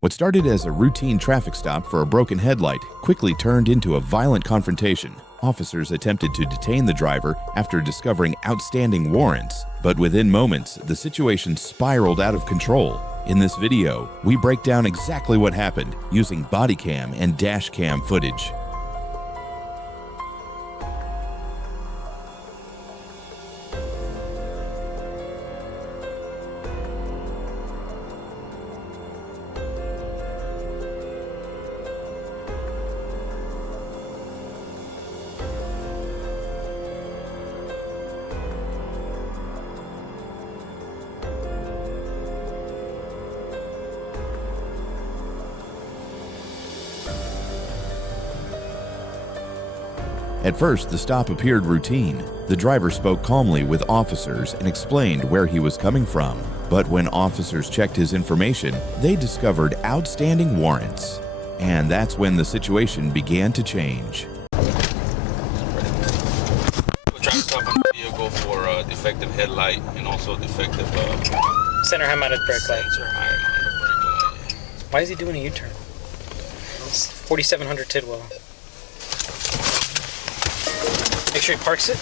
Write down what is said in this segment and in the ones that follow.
What started as a routine traffic stop for a broken headlight quickly turned into a violent confrontation. Officers attempted to detain the driver after discovering outstanding warrants, but within moments, the situation spiraled out of control. In this video, we break down exactly what happened using bodycam and dashcam footage. At first, the stop appeared routine. The driver spoke calmly with officers and explained where he was coming from. But when officers checked his information, they discovered outstanding warrants. And that's when the situation began to change. We're trying to stop on the vehicle for defective headlight and also defective center high-mounted brake light. Center high-mounted brake light. Why is he doing a U-turn? It's 4700 Tidwell. Make sure he parks it.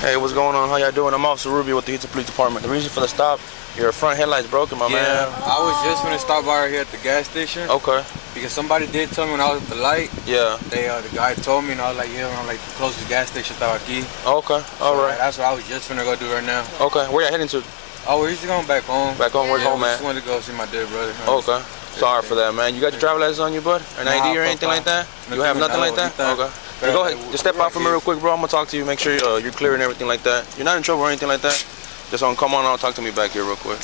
Hey, what's going on? How y'all doing? I'm Officer Ruby with the Houston Police Department. The reason for the stop, your front headlight's broken, my man. Yeah, I was just gonna stop by right here at the gas station. Okay. Because somebody did tell me when I was at the light. Yeah. The guy told me, and I was like, yeah, I'm like the closest gas station estaba aquí. Okay. All right. That's what I was just gonna go do right now. Okay. Where y'all heading to? Oh, we're just going back home. Back home? Where's home, I man? just wanted to go see my dead brother. Okay. Sorry for that, man. You got your driver's license on you, bud? An ID or anything like that? You have nothing like that? Okay. Hey, go ahead. Just step out for me real quick, bro. I'm gonna talk to you. Make sure you're clear and everything like that. You're not in trouble or anything like that. Just come on and talk to me back here real quick.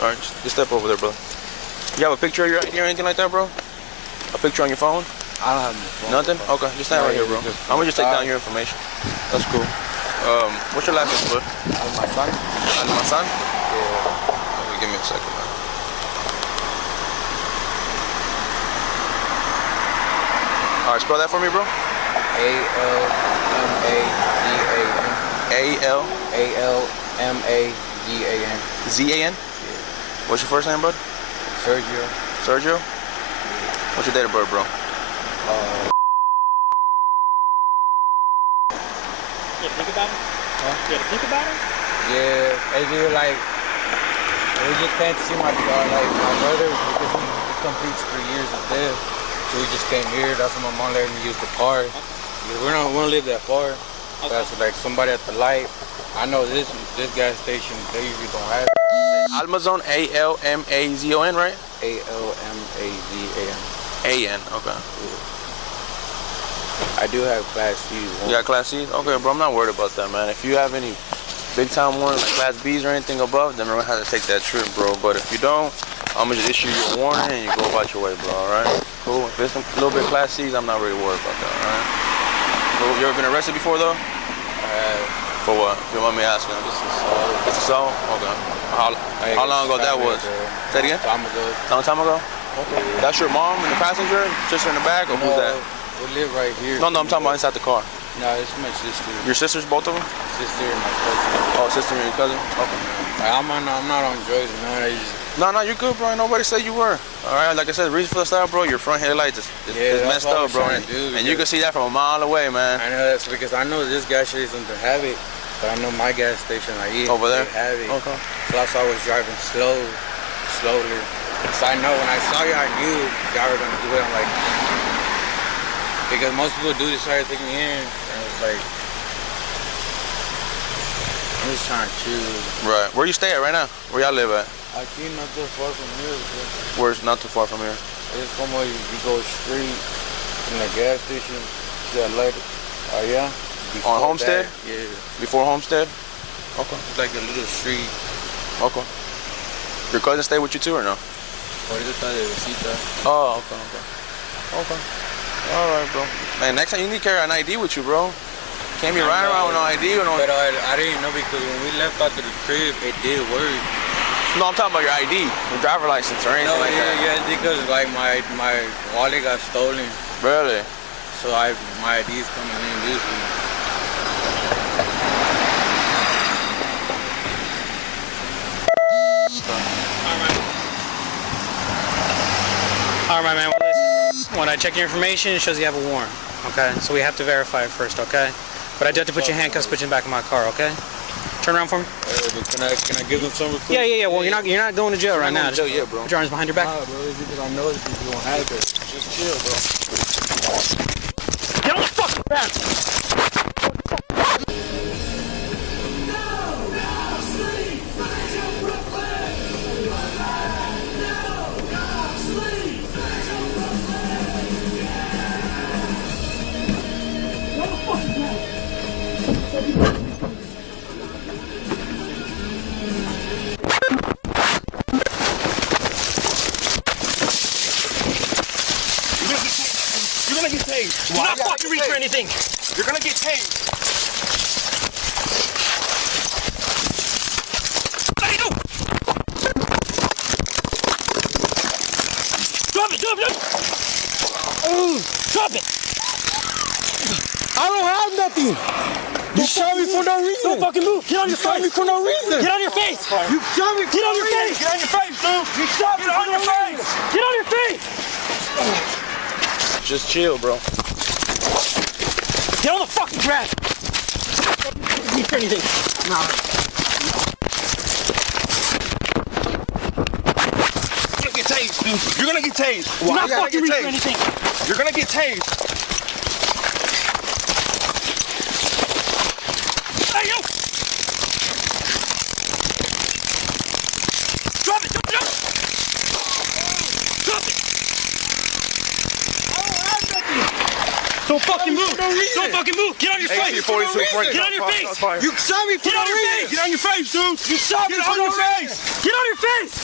All right. Just step over there, bro. You have a picture of your ID or anything like that, bro? A picture on your phone? I don't have my phone. Nothing? Okay. Just stand right here, bro. I'm gonna just take down your information. That's cool. What's your last name, bud? My son? My son? Yeah. Okay, give me a second, man. All right, spell that for me, bro. A-L-M-A-D-A-N. A-L? A-L-M-A-D-A-N. Z-A-N? Yeah. What's your first name, bud? Sergio. Sergio? What's your date of birth, bro? You had to think about it? Huh? You had to think about it? Yeah, they do like, we just came to see my brother because he completes 3 years of death. So we just came here. That's when my mom let me use the car. Yeah, we don't live that far. Okay. That's like somebody at the light. I know this gas station, they usually don't have it. Almazon, A-L-M-A-Z-O-N, right? A-L-M-A-Z-A-N. A-N, okay. I do have Class C. You got Class C? Okay, bro, I'm not worried about that, man. If you have any big-time warrants, like Class Bs or anything above, then we're going to have to take that trip, bro. But if you don't, I'm going to just issue you a warning and you go about your way, bro, all right? Cool. If it's a little bit Class Cs, I'm not really worried about that, all right? Cool. You ever been arrested before, though? For what? If you want me asking? It's assault? Okay. How long ago that was? Say it again? Long time ago? Okay. That's your mom in the passenger? Sister in the back? Or who's that? We live right here. No, I'm talking about inside the car. No, it's my sister. Your sisters, both of them? Sister and my cousin. Oh, sister and your cousin? Okay. I'm not on drugs, man. No, you're good, bro. Nobody said you were. All right, like I said, the reason for the stop, bro, your front headlights is messed up, bro. And you can see that from a mile away, man. I know that's because I know this gas station doesn't have it, but I know my gas station, over there, they have it. Okay. So that's why I was driving slowly. So I know when I saw you, I knew y'all were gonna do it. I'm like, because most people do decide to take me in, and it's like, I'm just trying to choose. Right. Where you stay at right now? Where y'all live at? Aquí not too far from here. Bro. Where's not too far from here? It's from where you go straight from the gas station to that light. Yeah. On Homestead? That, yeah. Before Homestead? Okay. It's like a little street. Okay. Your cousin stay with you too or no? Oh, okay. All right, bro. Man, next time you need to carry an ID with you, bro. Can't be riding around with no ID or no. But I didn't know because when we left out to the crib, it did work. No, I'm talking about your ID, your driver license or anything like that. Yeah, because like my wallet got stolen. Really? So my ID's coming in this week. All right, man. Well, listen. When I check your information, it shows you have a warrant. Okay, so we have to verify it first. Okay, but I do have to put your handcuffs, put you in the back of my car. Okay. Turn around for me. Can I give them some? Yeah. Well, you're not going to jail right now. Jail yet, bro. Put your arms behind your back. Nah, bro. It's because I know it's because you don't have it. Just chill, bro. Get on the fucking back. You're gonna get tased. Do not fucking reach for anything. You're gonna get tased. Hey, no! Drop it. Drop it. I don't have nothing. You shot me for no reason. Don't fucking move. Get on your face. You shot me for no reason. Get on your face. You shot me for Get on no your reason. face. Get on your face, dude. You shot me Get for on no your face. reason. Get on your face. Just chill, bro. Get on the fucking grass. Don't reach for anything. Nah. You're gonna get tased, dude. You're gonna get tased. Do Why not you gotta fucking get reach for tased? anything. You're gonna get tased. Hey, yo! Drop it! Drop it! I don't have nothing. Don't fucking move! no reason. Don't fucking move! Get on your face! 42, Get on your face! You shot me for Get no on your reason. face! Get on your face, dude! You shot me Get for on no your reason. face! Get on your face!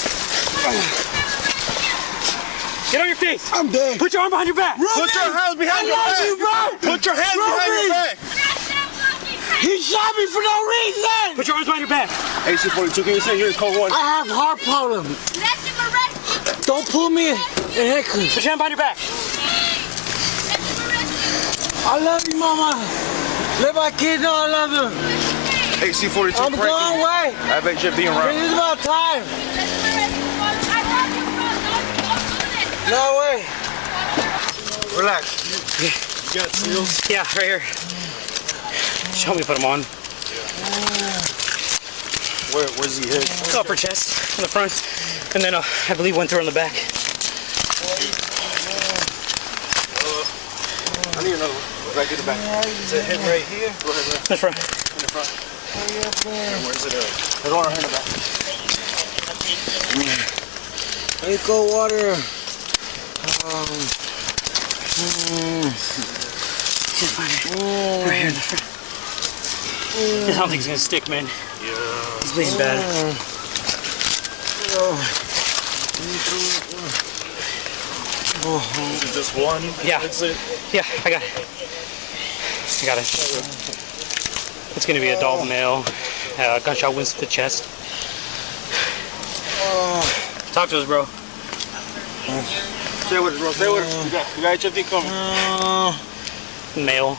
Get on your face! I'm dead. Put your arm behind your back! Put your hands behind your back. you, bro! Put your hands behind your back. He shot me for no reason. Put your arms behind your back! AC-42, can you say here's code 1? I have heart problems. Let him arrest you. Don't pull me in handcuffs. Put your hand behind your back! Let him arrest you. I love you, mama. Let my kids know I love them. AC-42, I'm going away. I bet you're being right. It is about time. Let him arrest you. I love you, bro. Don't do this. No way. Relax. You got seals? Yeah, right here. Show me put them on. Where's he hit? Upper chest in the front, and then I believe went through on the back. I need another one. Right to the back. Is it hit right here? In the front. In the front. Where's it at? There's one right in the back. There you go, water. Can't find it. Right here in the front. I don't think it's gonna stick, man. Yeah. It's bleeding bad. Just one? Yeah. That's it? Yeah, I got it. I got it. It's gonna be adult male. Gunshot wounds to the chest. Talk to us, bro. Stay with us, bro. Stay with us. You got HFD coming. Male.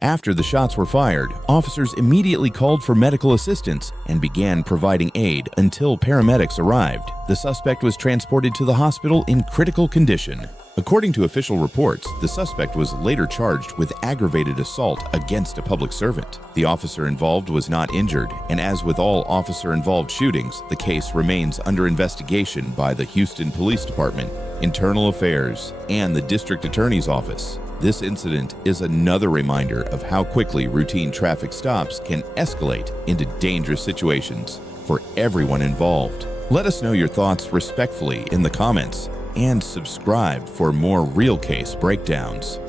After the shots were fired, officers immediately called for medical assistance and began providing aid until paramedics arrived. The suspect was transported to the hospital in critical condition. According to official reports, the suspect was later charged with aggravated assault against a public servant. The officer involved was not injured, and as with all officer-involved shootings, the case remains under investigation by the Houston Police Department, Internal Affairs, and the District Attorney's Office. This incident is another reminder of how quickly routine traffic stops can escalate into dangerous situations for everyone involved. Let us know your thoughts respectfully in the comments and subscribe for more real case breakdowns.